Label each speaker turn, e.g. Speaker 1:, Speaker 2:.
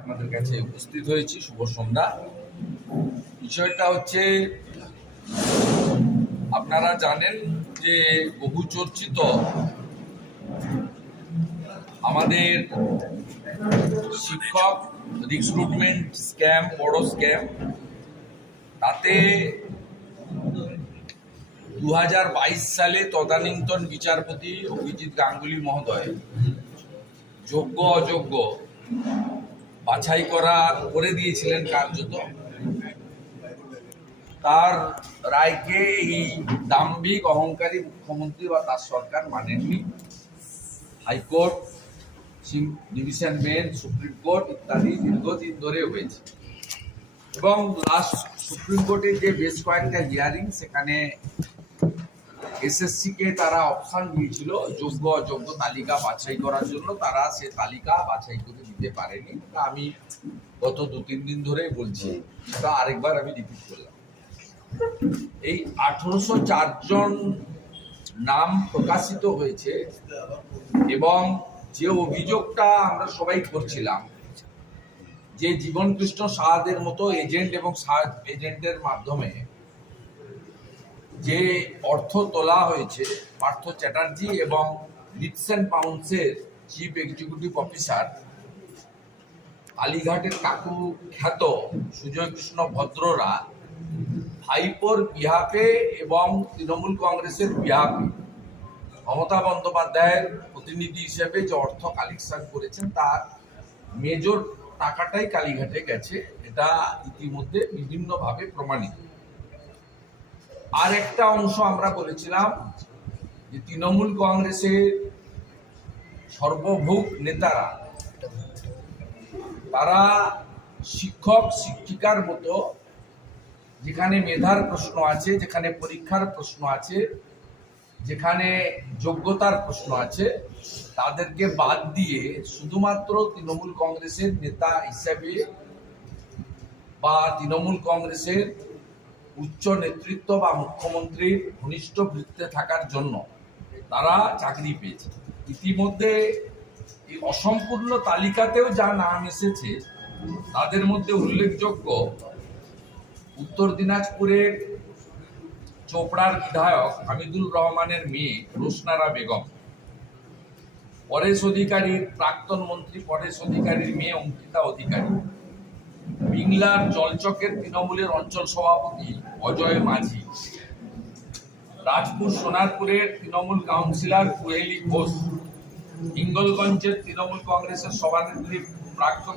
Speaker 1: আপনাদের কাছে উপস্থিত হয়েছি। শুভ সন্ধ্যা। বিষয়টা হচ্ছে, আপনারা জানেন যে বহু চর্চিত আমাদের শিক্ষক রিক্রুটমেন্ট স্ক্যাম বড় স্ক্যাম তাতে দু হাজার বাইশ সালে তদানীন্তন বিচারপতি অভিজিৎ গাঙ্গুলি মহোদয় যোগ্য অযোগ্য বাছাই করা করে দিয়েছিলেন কার্যত। তার রায়কে এই দাম্ভিক অহংকারী মুখ্যমন্ত্রী বা তার সরকার মানেননি। High court division bench, supreme court ইত্যাদি দীর্ঘদিন ধরে হয়েছে। এবং লাস্ট সুপ্রিম কোর্টের যে বেশ কয়েকটা হিয়ারিং সেখানে এসএসসি কে তারা অপশন দিয়েছিল, যোগ্য অযোগ্য তালিকা বাছাই করার জন্য। তারা সে তালিকা বাছাই করে দিতে পারেনি। তা আমি গত দু, তিন দিন ধরে বলছি তা আরেকবার আমি রিপিট করলাম। এই আঠারোশো জন নাম প্রকাশিত হয়েছে এবং যে অভিযোগটা আমরা সবাই করছিলাম, যে জীবন কৃষ্ণ সাহাদের মতো এজেন্ট এবং এজেন্টের মাধ্যমে যে অর্থ তোলা হয়েছে, পার্থ চ্যাটার্জি এবং লিপস অ্যান্ড পাউন্সের চিফ এক্সিকিউটিভ অফিসার আলিঘাটের কাকু খ্যাত সুজয় কৃষ্ণ ভদ্ররা ভাইপোর বিহাফে এবং তৃণমূল কংগ্রেসের বিহাফে মমতা বন্দ্যোপাধ্যায়ের প্রতিনিধি হিসেবে যে অর্থ কালেকশন করেছেন, তার মেজর টাকাটাই কালীঘাটে গেছে। এটা ইতিমধ্যে বিভিন্নভাবে প্রমাণিত। আর একটা অংশ আমরা বলেছিলাম যে তৃণমূল কংগ্রেসের সর্বভৌক নেতারা, তারা শিক্ষক, শিক্ষিকার মতো, যেখানে মেধার প্রশ্ন আছে, যেখানে পরীক্ষার প্রশ্ন আছে, যেখানে যোগ্যতার প্রশ্ন আছে, তাদেরকে বাদ দিয়ে শুধুমাত্র তৃণমূল কংগ্রেসের নেতা হিসেবে বা তৃণমূল কংগ্রেসের উচ্চ নেতৃত্ব বা মুখ্যমন্ত্রীর ঘনিষ্ঠ বৃত্তে থাকার জন্য তারা চাকরি পেয়েছে। ইতিমধ্যে এই অসম্পূর্ণ তালিকাতেও যা নাম এসেছে, তাদের মধ্যে উল্লেখযোগ্য উত্তর দিনাজপুরের চোপড়ার বিধায়ক হামিদুল রহমানের মেয়ে রোশনারা বেগম। পরেশ অধিকারীর প্রাক্তন মন্ত্রী পরেশ অধিকারীর মেয়ে অঙ্কিতা অধিকারী। বিংলার জলচকের তৃণমূলের অঞ্চল সভাপতি অজয় মাঝি। রাজপুর সোনারপুরের তৃণমূল কাউন্সিলর কুহেলি ঘোষ। ইঙ্গলগঞ্জের তৃণমূল কংগ্রেসের সভানেত্রী প্রাক্তন